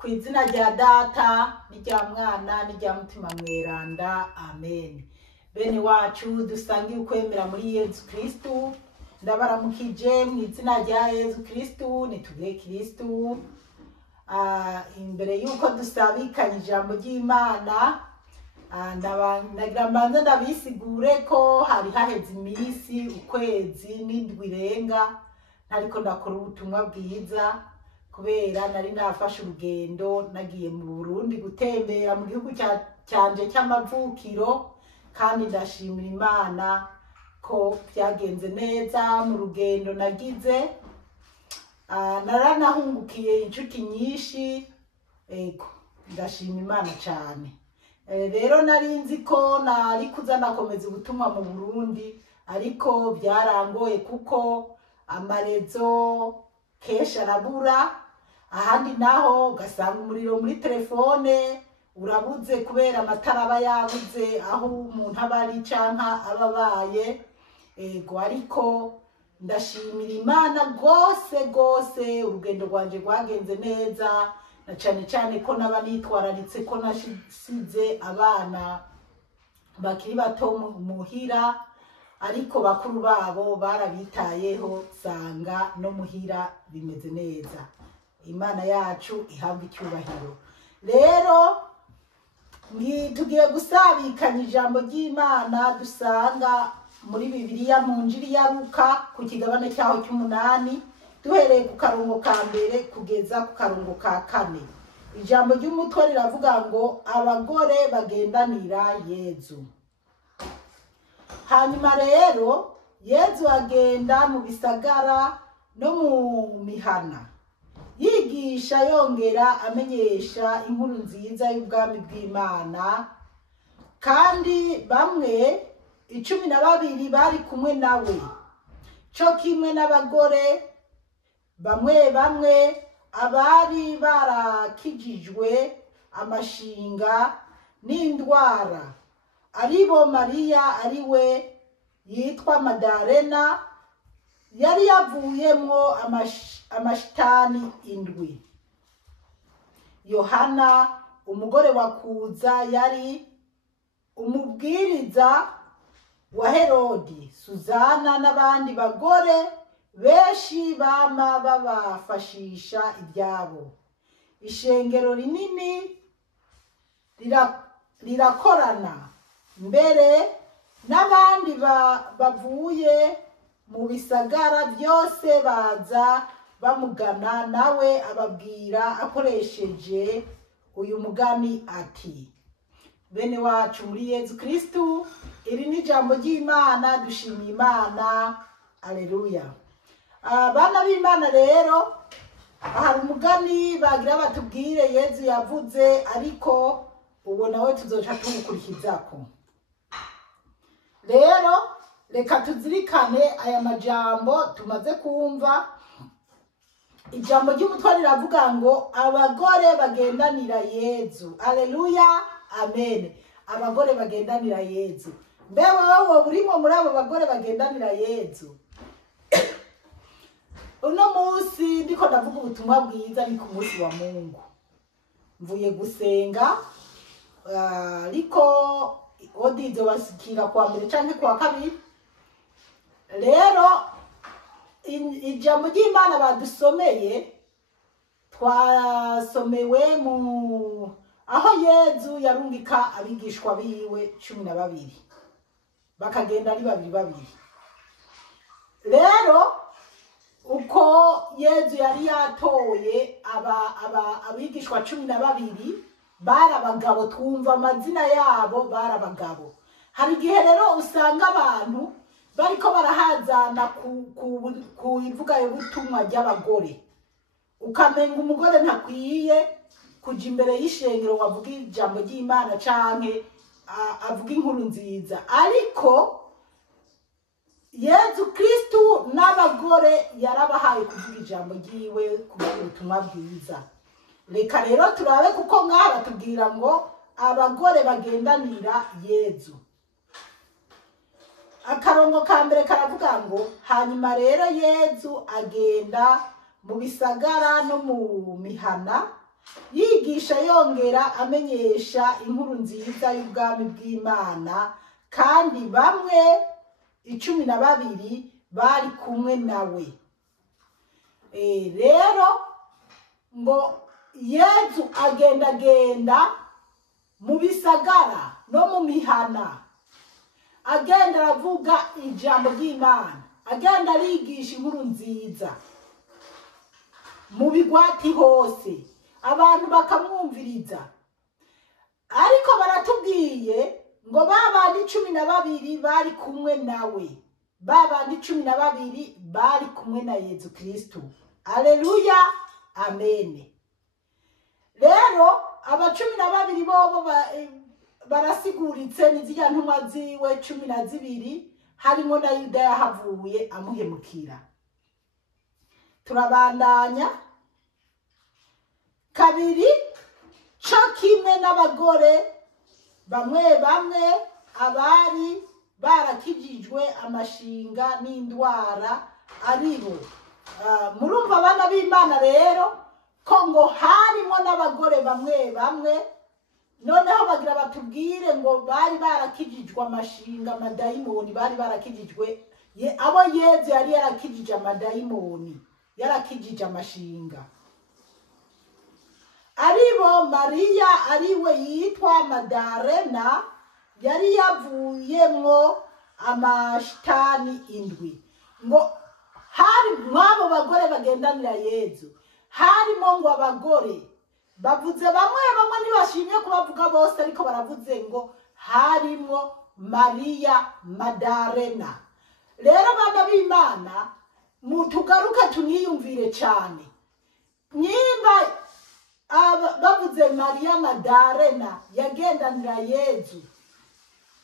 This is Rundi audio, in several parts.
ku izina rya data n'irya mwana n'irya mutima mweranda, amen. Bene wacu dusangiye ukwemera muri Yezu Kristu, ndabaramukije mu izina rya Yezu Kristu, nituge Kristu. Imbere yuko dusabikanye ijambo ry'Imana, ndagira mbanze ndabisigure ko hari haheze iminsi ukwezi n'indwi irenga ntariko ndakora ubutumwa bwiza, kubera nari nafashe urugendo nagiye mu Burundi gutembera mu gihugu cyanje cy'amavukiro, kandi ndashimira Imana ko byagenze neza mu rugendo nagize. Naranahungukiye inshuti nyinshi, ego ndashima Imana cyane. Rero nari nzi ko nari kuza nakomeza ubutumwa mu Burundi, ariko byarangoye kuko amarezo kenshi arabura, ahandi naho ugasanga umuriro muri telefone urabuze kubera amatara aba yabuze aho umuntu aba ari canke aba abaye. Ego ariko ndashimira Imana gose urugendo rwanje rwagenze neza, na cane cane ko naba nitwararitse ko nasize abana bakiri bato muhira, ariko bakuru babo barabitayeho, sanga no muhira bimeze neza. Imana yacu ihabwa icyubahiro. Rero tugiye gusabikanya ijambo ry'Imana dusanga muri Bibiliya mu Njiri ya Luka ku kigabane cyaho cy'8, duhereye ku karongo ka mbere kugeza ku karongo ka 4. Ijambo ry'umutwe riravuga ngo abagore bagendanira Yezu. Hanyuma rero Yezu agenda mu bisagara no mu mihana, yigisha yongera amenyesha inkuru nziza y'ubwami bw'Imana, kandi bamwe 12 bari kumwe nawe, cyo kimwe n'abagore bamwe abari barakijijwe amashinga n'indwara, aribo Mariya ariwe yitwa Madalena, yari yavuyemwo amashitani 7. Yohana umugore wa Kuza yari umubwiriza wa Herodi, Suzana n'abandi bagore benshi bama babafashisha ibyabo. Ishengero rinini rirakorana, mbere n'abandi bavuye mu bisagara byose baza bamugana, nawe ababwira akoresheje uyu mugani ati: bene wacu muri Yezu Kristu, iri ni ijambo ry'Imana, dushimiye Imana, aleluya. Bana b'Imana rero, hari umugani bagira batubwire Yezu yavuze, ariko ubu nawe tuzoca tuwukurikizako. Rero reka tuzirikane aya majambo tumaze kumva. Ijambo ry'umutwe riravuga ngo abagore bagendanira Yezu. Aleluya, amen. Abagore bagendanira Yezu. Mbewe wowe urimo muri abo bagore bagendanira Yezu? Uno munsi ndiko ndavuga ubutumwa bwiza, ni ku munsi wa Mungu. Mvuye gusenga, ariko odizo basikira kwa mbere canke kwa kabiri. Rero ijambo ry'Imana badusomeye, twasomewe mu aho Yezu yarungika abigishwa biwe 12 bakagenda ari 2. Rero uko Yezu yari yatoye abigishwa 12 bari abagabo, twumva amazina yabo, bari abagabo. Hari igihe rero usanga abantu bariko barahazana ku ivuga y'ubutumwa ry'abagore, ukamenga umugore ntakwiye kuja imbere y'ishengero wavuga ijambo ry'Imana canke avuga inkuru nziza. Ariko Yezu Kristu n'abagore yarabahaye kuvuga ijambo ryiwe, kuvuga ubutumwa bwiza. Reka rero turabe, kuko ngaha batubwira ngo abagore bagendanira Yezu. Akarongo ka mbere karavuga ngo hanyuma rero Yezu agenda mu bisagara no mu mihana, yigisha yongera amenyesha inkuru nziza y'ubwami bw'Imana, kandi bamwe 12 bari kumwe nawe. Rero ngo Yezu agendagenda mu bisagara no mu mihana, agenda aravuga ijambo ry'Imana, agenda arigisha inkuru nziza mu bigwati hose, abantu bakamwumviriza. Ariko baratubwiye ngo babandi 12 bari kumwe nawe, babandi 12 bari kumwe na Yezu Kristo. Aleluya, amen. Rero aba 12 bobo barasiguritse n'izijya ntumwa ziwe 12, harimo na Yuda yahavuye amuhemukira. Turabandanya. Kabiri, co kimwe n'abagore bamwe abari barakijijwe amashinga n'indwara aribo. Murumva abana b'Imana rero ko ngo harimo n'abagore bamwe noneho bagira batubwire ngo bari barakijijwe amashinga, amadayimoni, bari barakijijwe abo Yezu yari yarakijije amadayimoni, yarakijije amashinga. Aribo Mariya ariwe yitwa Madarena, yari yavuyemwo amashitani 7. Ngo hari mwabo bagore bagendanira Yezu, harimo ngo abagore bavuze bamwe ntibashimye kubavuga bose, ariko baravuze ngo harimo Mariya Madarena. Rero bana b'Imana, mutugaruka tuniyumvire cyane. Nyimba bavuze Mariya Madarena yagendanira Yezu,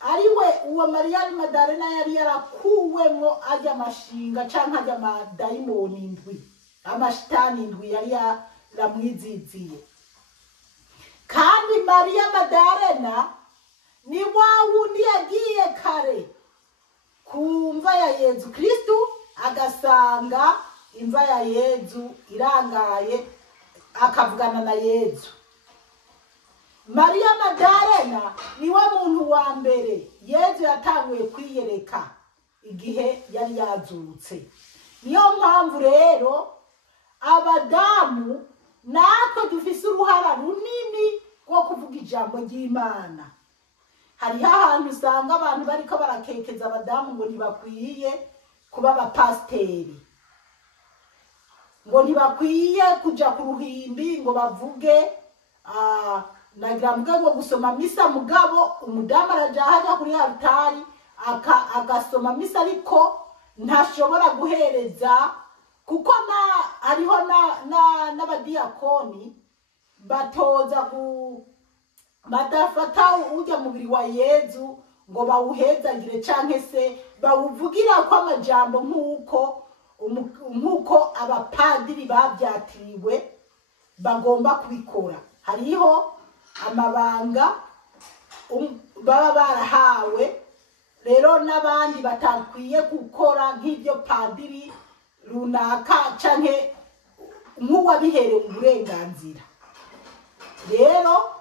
ariwe uwo Mariya Madarena yari yarakuwemwo ajya amashinga canke ajya amadayimoni 7, amashitani 7 yari yaramwiziziye. Kandi Mariya Madarena ni wa wundi yagiye kare ku mva ya Yezu Kristo, agasanga imva ya Yezu irangaye, akavugana na Yezu. Mariya Madarena niwe muntu wa mbere Yezu yatanguye kwiyereka igihe yari yazutse. Niyo mpamvu rero abadamu natwe dufise uruhara runini rwo kuvuga ijambo ry'Imana. Hari ahantu usanga abantu bariko barakekeza abadamu ngo ntibakwiye kuba abapasiteri, ngo ntibakwiye kuja ku ruhimbi ngo bavuge nagira ngo gusoma misa, mugabo umudamu araja hajya kuri altari agasoma misa, ariko ntashobora guhereza, kuko hariho n'abadiyakoni batoza badafata ujya mubiri wa Yezu ngo bawuhezagire canke se bawuvugira ko amajambo nk'uko abapadiri babyatiriwe bagomba kubikora. Hariho amabanga baba barahawe, rero n'abandi batakwiye gukora nk'ibyo padiri runaka canke nk'uwabiherewe uburenganzira. Rero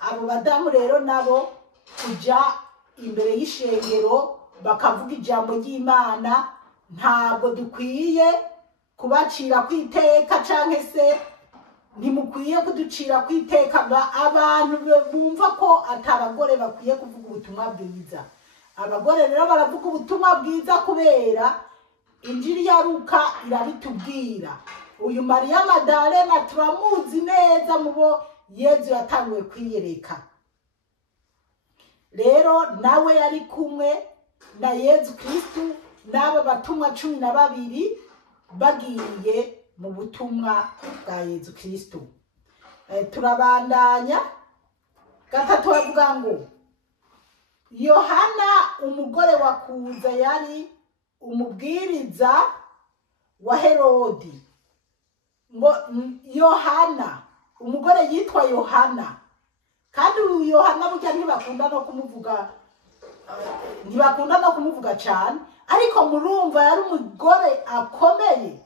abo badamu rero nabo kuja imbere y'ishengero bakavuga ijambo ry'Imana, ntabwo dukwiye kubacira kwiteka canke se ntimukwiye kuducira kwiteka. Abantu bumva ko atabagore bakwiye kuvuga ubutumwa bwiza. Abagore rero baravuga ubutumwa bwiza kubera Injili ya Luka irabitubwira. Uyu Mariya Madarena turamuzi neza mubo Yezu yatanguye kwiyereka. Rero nawe yari kumwe na Yezu Kristo n'aba batumwa 12 bagiye mu butumwa bwa Yezu Kristo. Turabandanya. Gatatu bavuga ngo Yohana umugore wa Kuza yari umubwiriza wa Herodi. Ngo Yohana umugore yitwa Yohana, kandi uyu Yohana burya ntibakunda no kumuvuga cyane, ariko murumva yari umugore akomeye.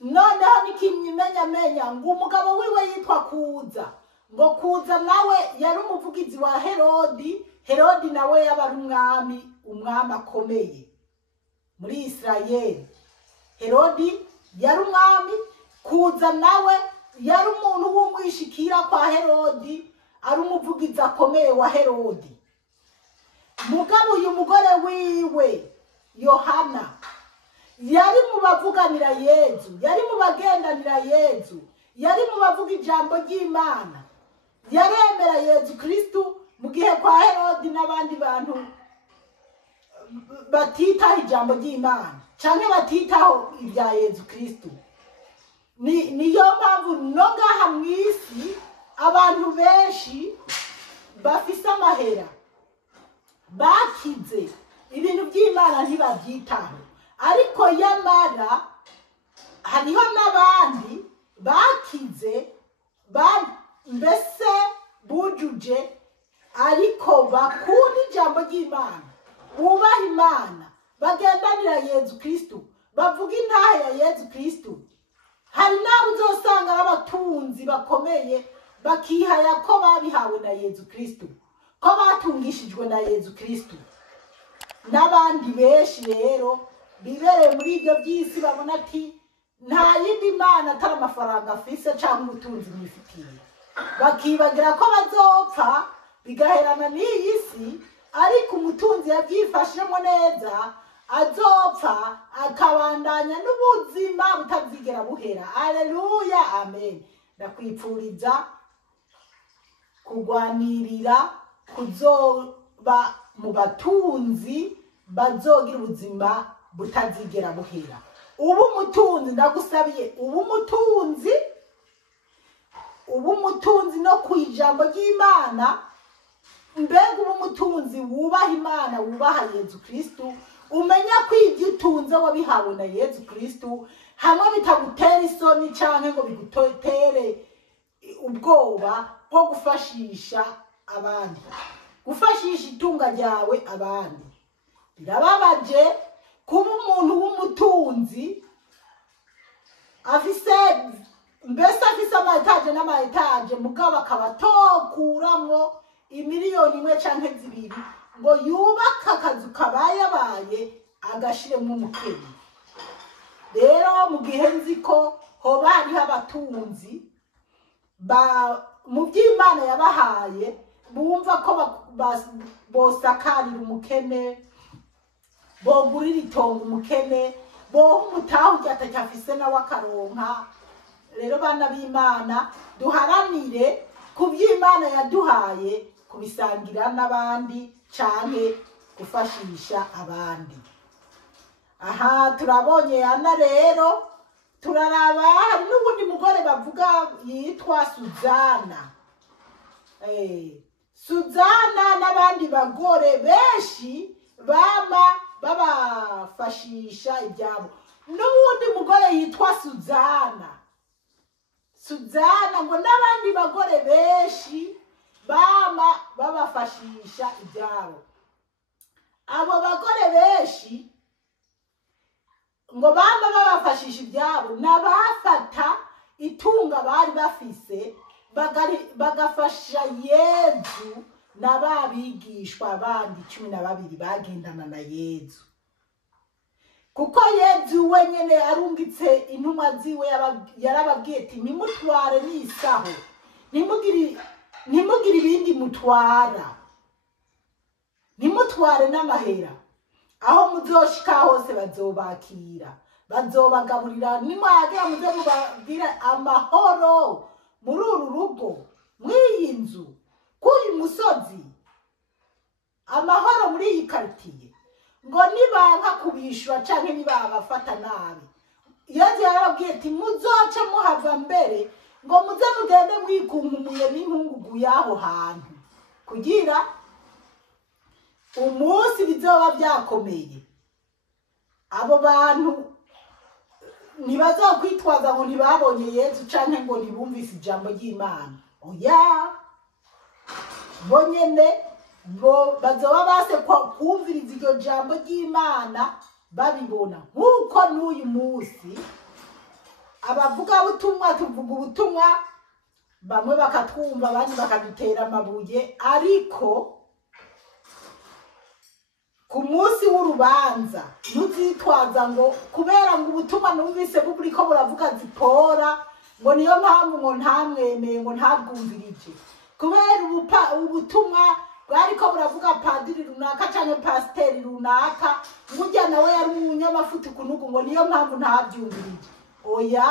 Noneho nikimenya amenya ngo umugabo wiwe yitwa Kuza, ngo Kuza nawe yari umuvugizi wa Herodi. Herodi nawe yaba ari umwami akomeye muri Isirayeli. Herodi yari umwami, Kuza nawe yari umuntu w'umwishikira kwa Herodi, ari umuvugizi akomeye wa Herodi. Mugabo uyu mugore wiwe Yohana yari mu bavuganira Yezu, yari mu bagendanira Yezu, yari mu bavuga ijambo ry'Imana, yaremera Yezu Kristo mu gihe kwa Herodi n'abandi bantu batitaho ijambo ry'Imana canke batitaho ibya Yezu Kristo. Niyo mpamvu no ngaha mw'isi abantu benshi bafise amahera bakize ibintu by'Imana ntibabyitaho, ariko yamara hariho n'abandi bakize mbese bujuje ariko bakunda ijambo ry'Imana, bubaha Imana, bagendanira Yezu Kristo, bavuga intahe ya Yezu Kristo. Hari n'abo uzosanga abatunzi bakomeye bakihaya ko babihawe na Yezu Kristo, ko batungishijwe na Yezu Kristo. N'abandi benshi rero bibereye muri ibyo by'isi babona ati nta yindi Mana atari amafaranga afise cyangwa ubutunzi mwifitiye, bakibagira ko bazopfa bigaherana n'iyi si, ariko umutunzi yabyifashemo neza azopfa akabandanya n'ubuzima butazigera buhera. Haleluya, amen. Ndakwipfuriza kugwanirira kuzoba mu batunzi bazogira ubuzima butazigera buhera. Ubu mutunzi, ndagusabiye ubu mutunzi no kwijambo ry'Imana. Mbega ubu mutunzi wubaha Imana, wubaha Yezu Kristo, umenya ko ibyo utunze wabihawe na Yezu Kristo, hamwe bitagutera isoni canke ngo bigutere ubwoba bwo gufashisha abandi, gufashisha itunga ryawe abandi. Birababaje kuba umuntu w'umutunzi afise amaetaje n'amaetaje, mugabo akaba atokuramwo imiliyoni 1 canke 2 ngo yubaka akazu kabayabaye agashiremo umukene. Rero mu gihe nzi ko hoba hariho abatunzi mu by'Imana yabahaye, bumva ko bosakarira umukene, bogurira itongo umukene, boha umutaha utacyafise nawe akaronka. Rero bana b'Imana duharanire ku by'Imana yaduhaye kubisangira n'abandi canke gufashisha abandi. Aha turabonye Ana, rero turaraba hari n'ubundi mugore bavuga yitwa Suzana. Suzana n'abandi bagore benshi bama babafashisha ibyabo. N'ubundi mugore yitwa Suzana ngo n'abandi bagore benshi bama babafashisha ibyabo. Abo bagore benshi ngo bama babafashisha ibyabo n'abafata itunga bari bafise bagafasha Yezu n'ababigishwa abandi 12 bagendana na Yezu. Kuko Yezu wenyene arungitse intumwa ziwe yarababwiye ati nimutware n'isaho, nimugire ibindi mutwara, nimutware n'amahera, aho muzoshika hose bazobakira, bazobagaburira, nimwagera muze mubabwira amahoro muri uru rugo, mw'iyi nzu, k'uyu musozi, amahoro muri iyi quartier. Ngo nibanka kubishwa canke nibabafata nabi, Yezu yarababwiye ati muzoce muhava mbere ngo muze mugende mwikungumuye n'inkungugu yaho hantu, kugira umunsi bizoba byakomeye abo bantu ntibazokwitwaza ngo ntibabonye Yezu canke ngo ntibumvise ijambo ry'Imana. Oya, bonyene bo bazoba base kumviriza iryo jambo ry'Imana babibona. Nkuko n'uyu munsi abavuga ubutumwa tuvuga ubutumwa bamwe bakatwumva abandi bakadutera amabuye ariko ku munsi w'urubanza ntuzitwaza ngo kubera ngo ubutumwa numvise buburiko buravuga Zipora ngo niyo mpamvu ngo ntamwemeye ngo ntabwumvirije kubera ubutumwa bwariko buravuga padiri runaka canke pasiteri runaka ngujya nawe yari umunyamafuti kunugu ngo niyo mpamvu ntabyumvirije oya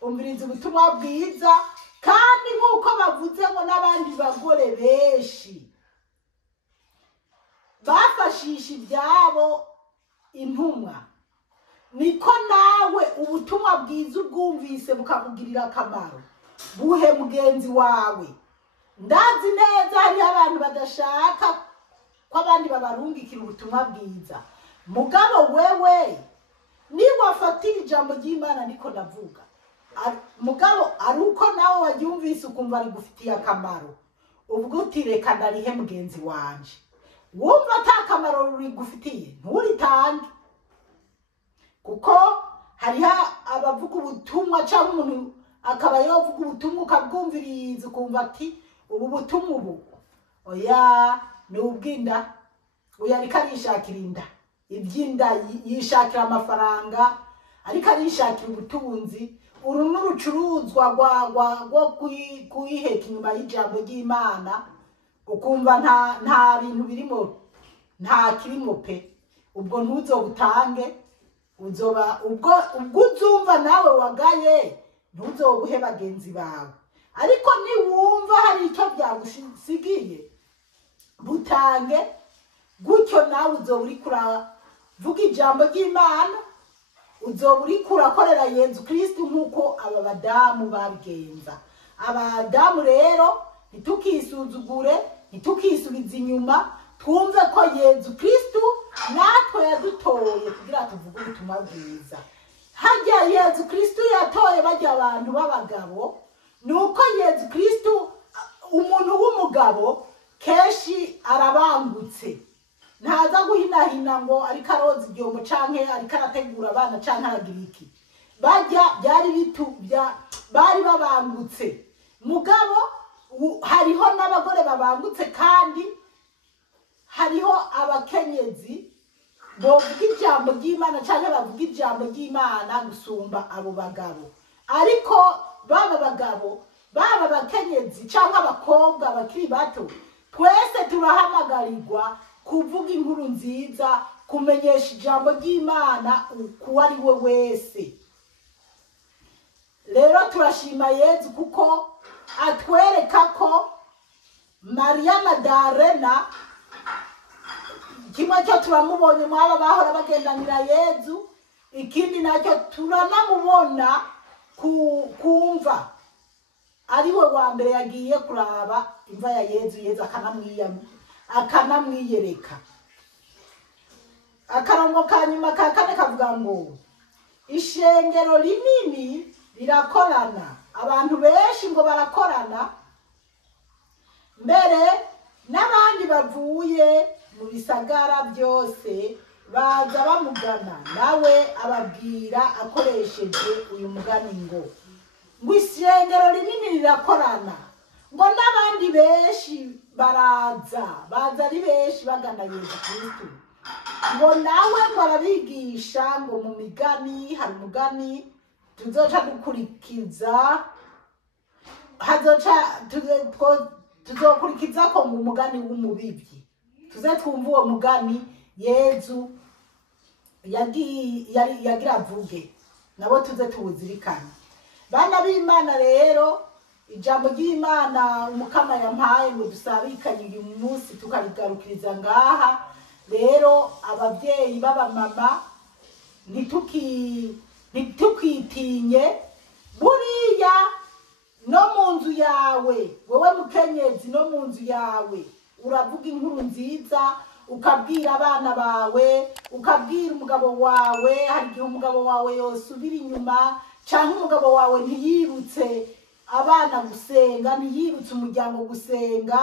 umviriza ubutumwa bwiza kandi nk'uko bavuze ngo n'abandi bagore benshi bafashisha ibyabo intumwa niko nawe ubutumwa bwiza ubwumvise bukakugirira akamaro buhe mugenzi wawe ndazi neza hari abantu badashaka ko abandi babarungikira ubutumwa bwiza mugabo wewe niba wafatira ijambo ry'Imana niko navuga mugabo ari uko nawe waryumvise ukumva rigufitiye akamaro ubwo utireka ndarihe mugenzi wanje wumva atakamaro rigufitiye nturitange kuko hariho abavuga ubutumwa cyangwa umuntu akaba yovuga ubutumwa ukabwumviriza ukumva ati ubu butumwa ubu oya ni ubwinda uya ariko arishakira inda ibyinda yishakira amafaranga ariko arishakira ubutunzi uru n'urucuruzwa rwo kuyiheka inyuma y'ijambo ry'Imana ukumva nta bintu birimo nta kirimo pe ubwo ntuzobutange uzoba ubwo uzumva nawe wagaye ntuzobuhe bagenzi bawe ariko niwumva hari icyo byagusigiye butange gutyo nawe uzoba uri kuravuga ijambo ry'Imana uzoba uri kurakorera Yezu Kristo nk'uko aba badamu babigenza abadamu rero ntitukisuzugure ntitukisubize inyuma twumve ko Yezu Kristo natwe yadutoye kugira tuvuge ubutumwa bwiza hajya Yezu Kristo yatoye bajya abantu b'abagabo nuko Yezu Kristo umuntu w'umugabo keshi arabangutse ntaza guhinahina ngo ariko aroza ibyombo canke ariko arategura abana canke aragira iki bajya bari babangutse mugabo hariho n'abagore babangutse kandi hariho abakenyezi bovuga ijambo ry'Imana canke bavuga ijambo ry'Imana gusumba abo bagabo ariko baba bagabo baba bakenyezi canke abakobwa bakiri bato twese turahamagarirwa kuvuga inkuru nziza kumenyesha ijambo ry'Imana kuko ari we wese rero turashima Yezu kuko atwereka ko Maria Madarena kimwe cyo turamubonye mwaba bahora bagendanira Yezu ikindi nacyo turanamubona kumva ari we wa mbere yagiye kuraba imva ya Yezu akanamwiyereka akarongo kanyuma ka kane kavuga ngo ishengero rinini rirakorana abantu benshi ngo barakorana mbere n'abandi bavuye mu bisagara byose baza bamugana nawe ababwira akoresheje uyu mugani ngo ishengero rinini rirakorana ngo n'abandi benshi baza ari benshi bagana Yezu Kristo ngo nawe ngo arabigisha ngo mu migani hari umugani tuzoca dukurikiza tuzokurikiza ko mu mugani w'umubibyi tuze twumva uwo mugani Yezu yagira avuge nabo tuze tuwuzirikane bana b'Imana rero ijambo ry'Imana umukama yampaye ngo dusabikanye uyu munsi tukarigarukiriza ngaha rero ababyeyi b'abamama ntitukitinye buriya no mu nzu yawe wowe mukenyezi no mu nzu yawe uravuga inkuru nziza ukabwira abana bawe ukabwira umugabo wawe hari igihe umugabo wawe yosubira inyuma cyangwa umugabo wawe ntiyibutse abana gusenga ntiyibutse umuryango gusenga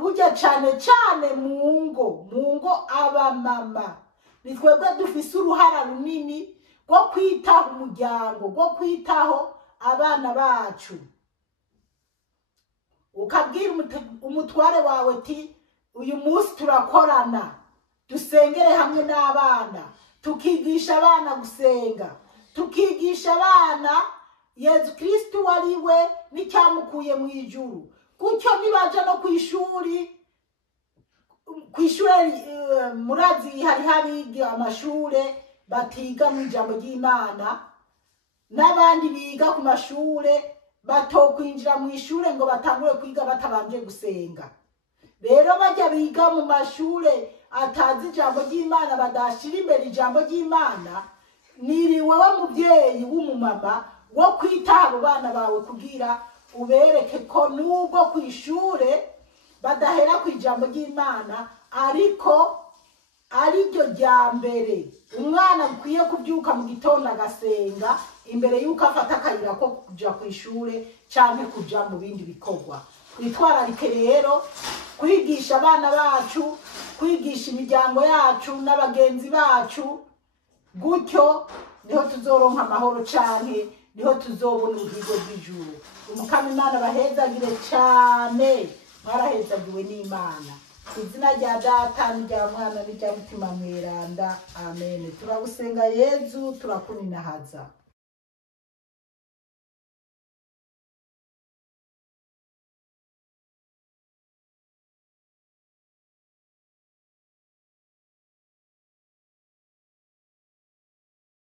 burya cyane mu ngo abamama ni twebwe dufise uruhara runini rwo kwitaho umuryango, rwo kwitaho abana bacu. Ukabwira umutware wawe ati uyu munsi turakorana, dusengere hamwe n'abana, tukigisha abana gusenga, tukigisha abana Yesu Kristo wariwe n'icyamukuye mu ijuru. Gutyo nibaje no kwishuri murazi hari habiga amashure batiga mu ijambo ry'Imana, n'abandi biga ku mashure batokwinjira mu ishure ngo batangure kwiga batabanje gusenga. Rero bajya biga mu mashure atazi ijambo ry'Imana, badashira imbere ijambo ry'Imana, niri wowe muvyeyi w'umumama wo kwita abo bana bawe kugira ubereke ko nubwo kwishure badahera ku ijambo ry'Imana ariko ari ryo rya mbere. Umwana ukwiye kubyuka mu gitondo agasenga imbere yuko afata akayira ko kuja ku ishure canke kuja mu bindi bikorwa. Twitwararike rero kwigisha abana bacu, kwigisha imiryango yacu n'abagenzi bacu, gutyo niho tuzoronka amahoro canke niho tuzobona ubuhigo bw'ijuru. Umukama Imana bahezagire cyane, mwarahezagiwe n'Imana. Izina rya Data n'irya Mwana n'irya Mutima Mweranda, amen. Turagusenga Yezu, turakuninahaza.